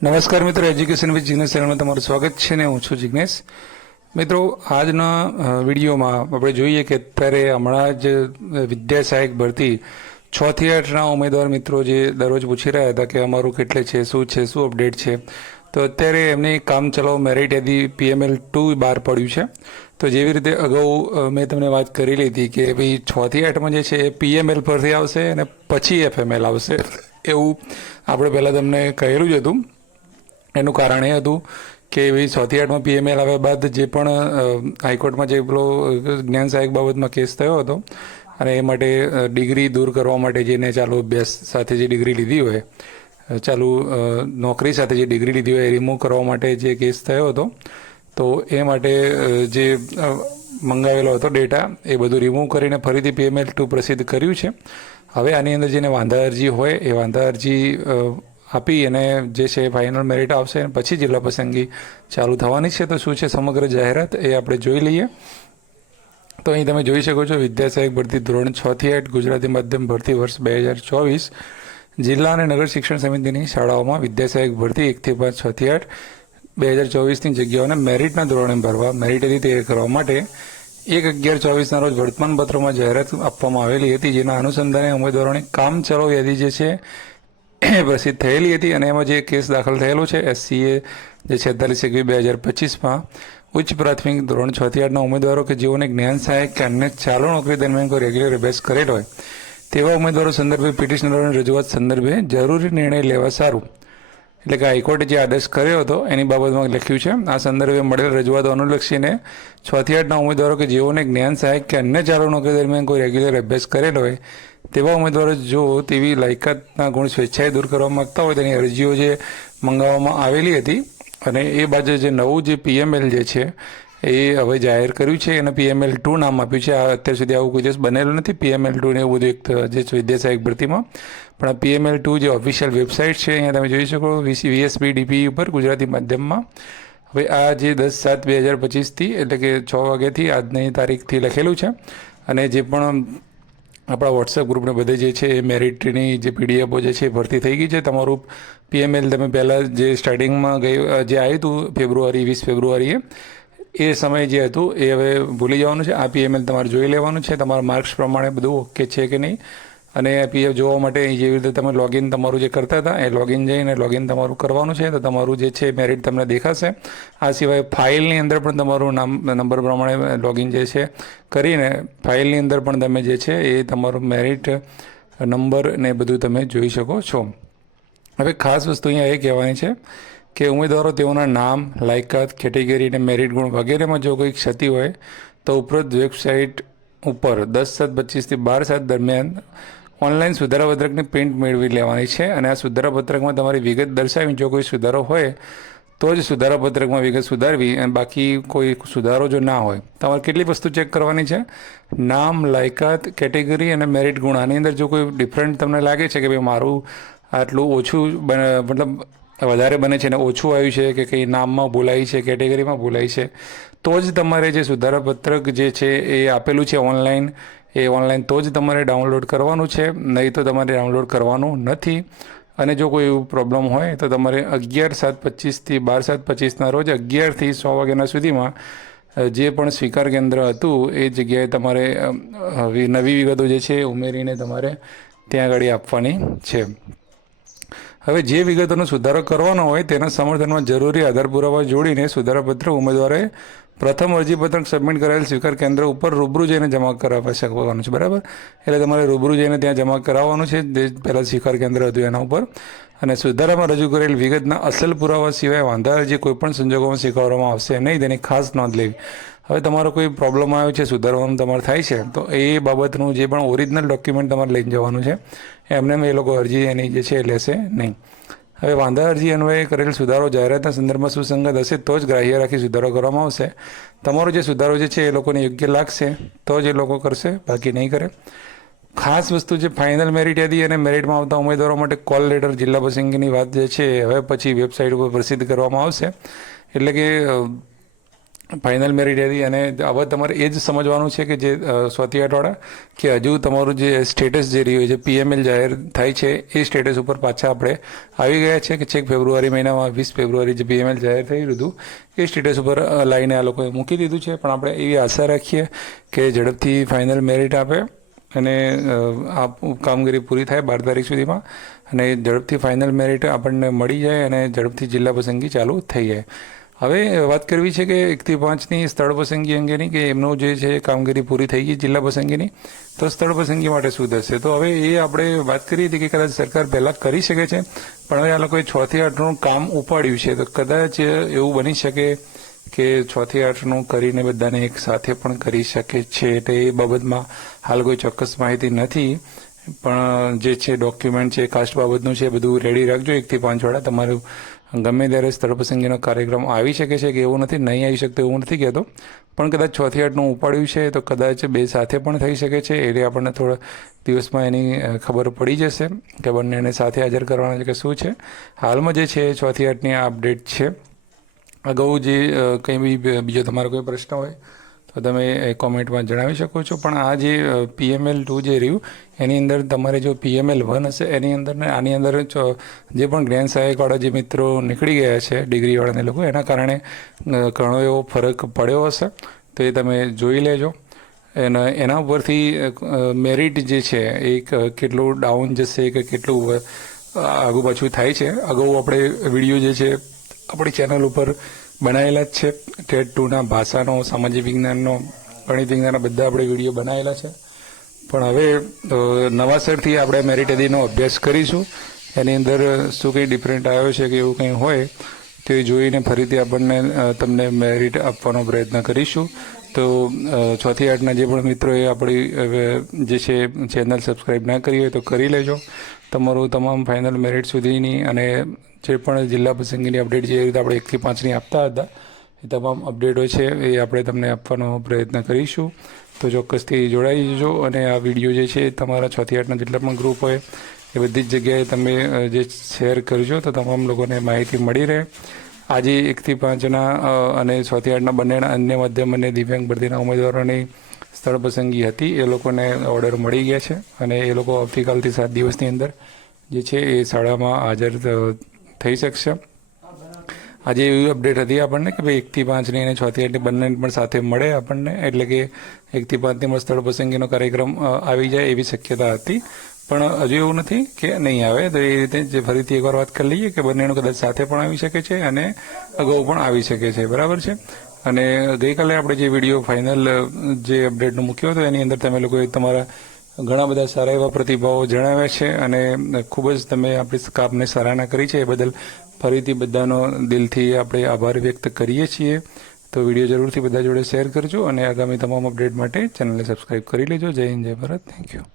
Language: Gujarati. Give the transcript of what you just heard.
નમસ્કાર મિત્રો, એજ્યુકેશન વિથ જિગ્નેશ ચેનલમાં તમારું સ્વાગત છે ને હું છું જિગ્નેશ. મિત્રો, આજના વિડીયોમાં આપણે જોઈએ કે અત્યારે હમણાં જ વિદ્યા સહાયક ભરતી 6 થી 8ના ઉમેદવાર મિત્રો જે દરરોજ પૂછી રહ્યા હતા કે અમારું કેટલે છે, શું અપડેટ છે. તો અત્યારે એમની કામ ચલાવો મેરિટ યાદી PML2 બહાર પડ્યું છે. તો જેવી રીતે અગાઉ મેં તમને વાત કરી લીધી કે ભાઈ 6 થી 8માં જે છે એ PML પરથી આવશે અને પછી FML આવશે એવું આપણે પહેલાં તમને કહેલું જ હતું. એનું કારણ એ હતું કે ભાઈ 6 થી 8માં PML આવ્યા બાદ જે પણ હાઈકોર્ટમાં જે પેલો જ્ઞાન સહાયક બાબતમાં કેસ થયો હતો અને એ માટે ડિગ્રી દૂર કરવા માટે જેને ચાલુ અભ્યાસ સાથે જે ડિગ્રી લીધી હોય, ચાલુ નોકરી સાથે જે ડિગ્રી લીધી હોય એ રિમૂવ કરવા માટે જે કેસ થયો હતો, તો એ માટે જે મંગાવેલો હતો ડેટા એ બધું રિમૂવ કરીને ફરીથી PML2 પ્રસિદ્ધ કર્યું છે. હવે આની અંદર જેને વાંધા અરજી હોય એ વાંધા અરજી આપી અને જે છે ફાઇનલ મેરિટ આવશે અને પછી જિલ્લા પસંદગી ચાલુ થવાની છે. તો શું છે સમગ્ર જાહેરાત એ આપણે જોઈ લઈએ. તો અહીં તમે જોઈ શકો છો, વિદ્યા સહાયક ભરતી ધોરણ 6 થી 8 ગુજરાતી માધ્યમ ભરતી વર્ષ 2024 જિલ્લા અને નગર શિક્ષણ સમિતિની શાળાઓમાં વિદ્યા સહાયક ભરતી 1 થી 5, 6 થી 8 2024ની જગ્યાઓને મેરિટના ધોરણે ભરવા મેરિટ યાદી તૈયાર કરવા માટે 1/11/24ના રોજ વર્તમાનપત્રમાં જાહેરાત આપવામાં આવેલી હતી, જેના અનુસંધાને ઉમેદવારોની કામ ચલાવ યાદી જે છે પ્રસિદ્ધ થયેલી હતી અને એમાં જે કેસ દાખલ થયેલો છે SCA જે 46/1/2025માં ઉચ્ચ પ્રાથમિક ધોરણ 6 થી 8ના ઉમેદવારો કે જેઓને જ્ઞાન સહાયક કે અન્ય ચાલુ નોકરી દરમિયાન કોઈ રેગ્યુલર અભ્યાસ કરેલ હોય તેવા ઉમેદવારો સંદર્ભે પિટિશનરોની રજૂઆત સંદર્ભે જરૂરી નિર્ણય લેવા સારું. એટલે કે હાઈકોર્ટે જે આદેશ કર્યો હતો એની બાબતમાં લખ્યું છે, આ સંદર્ભે મળેલ રજૂઆતો અનુલક્ષીને 6 થી 8ના ઉમેદવારો કે જેઓને જ્ઞાન સહાયક કે અન્ય ચાલુ નોકરી દરમિયાન કોઈ રેગ્યુલર અભ્યાસ કરેલ હોય તેવા ઉમેદવારો જો તેવી લાયકાતના ગુણ સ્વેચ્છાએ દૂર કરવા માગતા હોય તેની અરજીઓ જે મંગાવવામાં આવેલી હતી અને એ બાજુ જે નવું જે PML જે છે એ હવે જાહેર કર્યું છે અને PML2 નામ આપ્યું છે. આ અત્યાર સુધી આવું કોઈ દિવસ બનેલું નથી. PML2 ને એવું બધું એક જે વિદ્યા સહાયક ભરતીમાં પણ આ PML2 જે ઓફિશિયલ વેબસાઇટ છે અહીંયા તમે જોઈ શકો VSBDP ઉપર ગુજરાતી માધ્યમમાં. હવે આ જે 10/7/2025થી એટલે કે 6 વાગ્યાથી આજની તારીખથી લખેલું છે અને જે પણ આપણા વોટ્સએપ ગ્રુપને બધે જે છે એ મેરિટની જે PDF જે છે એ ભરતી થઈ ગઈ છે. તમારું PML તમે પહેલાં જે સ્ટાર્ટિંગમાં જે આવ્યું હતું 20 ફેબ્રુઆરીએ એ સમય જે હતું એ હવે ભૂલી જવાનું છે. આ PML તમારે જોઈ લેવાનું છે, તમારા માર્ક્સ પ્રમાણે બધું ઓકે છે કે નહીં. અને PF જોવા માટે જેવી રીતે તમે લોગિન તમારું જે કરતા હતા એ લોગિન જઈને લોગિન તમારું કરવાનું છે, તો તમારું જે છે મેરિટ તમને દેખાશે. આ સિવાય ફાઇલની અંદર પણ તમારું નામ નંબર પ્રમાણે લોગિન જે છે કરીને ફાઇલની અંદર પણ તમે જે છે એ તમારું મેરિટ નંબર ને બધું તમે જોઈ શકો છો. હવે ખાસ વસ્તુ અહીંયા એ કહેવાની છે કે ઉમેદવારો તેઓના નામ, લાયકાત, કેટેગરી અને મેરિટ ગુણ વગેરેમાં જો કોઈ ક્ષતિ હોય તો ઉપરોક્ત વેબસાઇટ ઉપર 10/7/25થી 12/7 દરમિયાન ઓનલાઈન સુધારાપત્રકની પ્રિન્ટ મેળવી લેવાની છે અને આ સુધારાપત્રકમાં તમારી વિગત દર્શાવી જો કોઈ સુધારો હોય તો જ સુધારાપત્રકમાં વિગત સુધારવી અને બાકી કોઈ સુધારો જો ના હોય. તમારે કેટલી વસ્તુ ચેક કરવાની છે? નામ, લાયકાત, કેટેગરી અને મેરિટ ગુણ. આની અંદર જો કોઈ ડિફરન્ટ તમને લાગે છે કે ભાઈ મારું આટલું ઓછું મતલબ વધારે બને છે ને ઓછું આવ્યું છે કે કંઈ નામમાં ભૂલાઈ છે, કેટેગરીમાં ભૂલાઈ છે, તો જ તમારે જે સુધારાપત્રક જે છે એ આપેલું છે ઓનલાઈન તો જ તમારે ડાઉનલોડ કરવાનું છે, નહીં તો તમારે ડાઉનલોડ કરવાનું નથી. અને જો કોઈ એવું પ્રોબ્લેમ હોય તો તમારે 11/7/25થી 12/7/25ના રોજ 11થી 100 વાગ્યાના સુધીમાં જે પણ સ્વીકાર કેન્દ્ર હતું એ જગ્યાએ તમારે નવી વિગતો જે છે ઉમેરીને તમારે ત્યાં આગળ આપવાની છે. હવે જે વિગતોનો સુધારો કરવાનો હોય તેના સમર્થનમાં જરૂરી આધાર પુરાવા જોડીને સુધારાપત્ર ઉમેદવારે પ્રથમ અરજીપત્રક સબમિટ કરાયેલ સ્વીકાર કેન્દ્ર ઉપર રૂબરૂ જઈને જમા કરાવવા શકવાનું છે. બરાબર, એટલે તમારે રૂબરૂ જઈને ત્યાં જમા કરાવવાનું છે જે પહેલાં સ્વીકાર કેન્દ્ર હતું એના ઉપર. અને સુધારામાં રજૂ કરેલ વિગતના અસલ પુરાવા સિવાય વાંધા અરજી કોઈપણ સંજોગોમાં સ્વીકારવામાં આવશે નહીં, તેની ખાસ નોંધ લેવી. હવે તમારો કોઈ પ્રોબ્લેમ આવ્યો છે, સુધારવાનું તમારે થાય છે, તો એ બાબતનું જે પણ ઓરિજિનલ ડોક્યુમેન્ટ તમારે લઈને જવાનું છે, એમને એ લોકો અરજી એની જે છે એ લેશે નહીં. હવે વાંધા અરજી અન્વયે કરેલ સુધારો જાહેરાતના સંદર્ભમાં સુસંગત હશે તો જ ગ્રાહ્ય રાખી સુધારો કરવામાં આવશે. તમારો જે સુધારો જે છે એ લોકોને યોગ્ય લાગશે તો જ એ લોકો કરશે, બાકી નહીં કરે. ખાસ વસ્તુ જે ફાઇનલ મેરિટ યાદી અને મેરિટમાં આવતા ઉમેદવારો માટે કોલ લેટર જિલ્લા પસંદગીની વાત જે છે હવે પછી વેબસાઇટ ઉપર પ્રસિદ્ધ કરવામાં આવશે. એટલે કે ફાઇનલ મેરિટ હતી અને હવે તમારે એ જ સમજવાનું છે કે જે 100 કે હજુ તમારું જે સ્ટેટસ જે રહ્યું છે પીએમએલ જાહેર થાય છે એ સ્ટેટસ ઉપર પાછા આપણે આવી ગયા છે કે છેક ફેબ્રુઆરી મહિનામાં 20 ફેબ્રુઆરી જે પીએમએલ જાહેર થયું હતું એ સ્ટેટસ ઉપર લાઈને આ લોકોએ મૂકી દીધું છે. પણ આપણે એવી આશા રાખીએ કે ઝડપથી ફાઇનલ મેરિટ આપે અને આ કામગીરી પૂરી થાય 12 તારીખ સુધીમાં અને ઝડપથી ફાઇનલ મેરિટ આપણને મળી જાય અને ઝડપથી જિલ્લા પસંદગી ચાલુ થઈ જાય. હવે વાત કરવી છે કે 1 થી 5ની સ્થળ પસંદગી અંગેની કે એમનું જે છે કામગીરી પૂરી થઈ ગઈ જિલ્લા પસંદગીની, તો સ્થળ પસંદગી માટે શું થશે? તો હવે એ આપણે વાત કરી હતી કે કદાચ સરકાર પહેલાં કરી શકે છે, પણ હવે આ લોકોએ 6 થી 8નું કામ ઉપાડ્યું છે, તો કદાચ એવું બની શકે કે 6 થી 8નું કરીને બધાને એક સાથે પણ કરી શકે છે. એટલે એ બાબતમાં હાલ કોઈ ચોક્કસ માહિતી નથી, પણ જે છે ડોક્યુમેન્ટ છે કાસ્ટ બાબતનું છે બધું રેડી રાખજો. 1 થી 5 વાળા તમારું ગમે ત્યારે સ્થળ પસંદગીનો કાર્યક્રમ આવી શકે છે કે એવું નથી, નહીં આવી શકતો એવું નથી કહેતો, પણ કદાચ 6 થી 8નું ઉપાડ્યું છે તો કદાચ બે સાથે પણ થઈ શકે છે. એટલે આપણને થોડા દિવસમાં એની ખબર પડી જશે કે બંનેને સાથે હાજર કરવાના છે કે શું છે. હાલમાં જે છે 6 થી 8ની આ અપડેટ છે. અગાઉ જે કંઈ બી બીજો તમારો કોઈ પ્રશ્ન હોય તો તમે કોમેન્ટમાં જણાવી શકો છો. પણ આ જે PML2 જે રહ્યું એની અંદર તમારે જો PML1 હશે એની અંદર ને આની અંદર જે પણ જ્ઞાન સહાયકવાળા જે મિત્રો નીકળી ગયા છે ડિગ્રીવાળાને લોકો, એના કારણે ઘણો એવો ફરક પડ્યો હશે, તો એ તમે જોઈ લેજો. અને એના ઉપરથી મેરિટ જે છે એ કેટલું ડાઉન જશે કે કેટલું આગુ પાછું થાય છે. અગાઉ આપણે વિડીયો જે છે આપણી ચેનલ ઉપર બનાવેલા જ છે. ટેટ 2ના ભાષાનો, સામાજિક વિજ્ઞાનનો, ગણિત વિજ્ઞાનના બધા આપણે વિડીયો બનાવેલા છે. પણ હવે નવાસરથી આપણે મેરિટ યાદીનો અભ્યાસ કરીશું. એની અંદર શું કંઈ ડિફરન્ટ આવ્યો છે કે એવું કંઈ હોય તો એ જોઈને ફરીથી આપણને તમને મેરિટ આપવાનો પ્રયત્ન કરીશું. તો 6 થી 8ના જે પણ મિત્રોએ આપણી જે છે ચેનલ સબસ્ક્રાઈબ ના કરી હોય તો કરી લેજો. તમારું તમામ ફાઇનલ મેરિટ સુધીની અને જે પણ જિલ્લા પસંદગીની અપડેટ જે રીતે આપણે 1 થી 5ની આપતા હતા એ તમામ અપડેટો છે એ આપણે તમને આપવાનો પ્રયત્ન કરીશું. તો ચોક્કસથી જોડાઈ જજો અને આ વિડીયો જે છે તમારા 6 થી 8ના જેટલા પણ ગ્રુપ હોય એ બધી જ જગ્યાએ તમે જે શેર કરજો તો તમામ લોકોને માહિતી મળી રહે. આજે 1 થી 5ના અને 6 થી 8ના બંનેના અન્ય મધ્યમ અને દિવ્યાંગ ભરતીના ઉમેદવારોની સ્થળ પસંદગી હતી. એ લોકોને ઓર્ડર મળી ગયા છે અને એ લોકો આવતીકાલથી 7 દિવસની અંદર જે છે એ શાળામાં હાજર થઈ શકશે. આજે એવી અપડેટ હતી આપણને કે ભાઈ 1 થી 5ની અને 6 થી 8ની બંને પણ સાથે મળે આપણને, એટલે કે 1 થી 5ની સ્થળ પસંદગીનો કાર્યક્રમ આવી જાય એવી શક્યતા હતી. પણ હજુ એવું નથી કે નહીં આવે. તો એ રીતે જે ફરીથી એકવાર વાત કરી લઈએ કે બંનેનું કદાચ સાથે પણ આવી શકે છે અને અગાઉ પણ આવી શકે છે. બરાબર છે. અને ગઈકાલે આપણે જે વિડીયો ફાઇનલ જે અપડેટનો મૂક્યો હતો એની અંદર તમે લોકોએ તમારા ઘણા બધા સારા એવા પ્રતિભાવો જણાવ્યા છે અને ખૂબ જ તમે આપણી કામને સરાહના કરી છે. એ બદલ ફરીથી બધાનો દિલથી આપણે આભાર વ્યક્ત કરીએ છીએ. તો વિડીયો જરૂરથી બધા જોડે શેર કરજો અને આગામી તમામ અપડેટ માટે ચેનલને સબસ્ક્રાઈબ કરી લેજો. જય હિન્દ, જય ભારત. Thank you.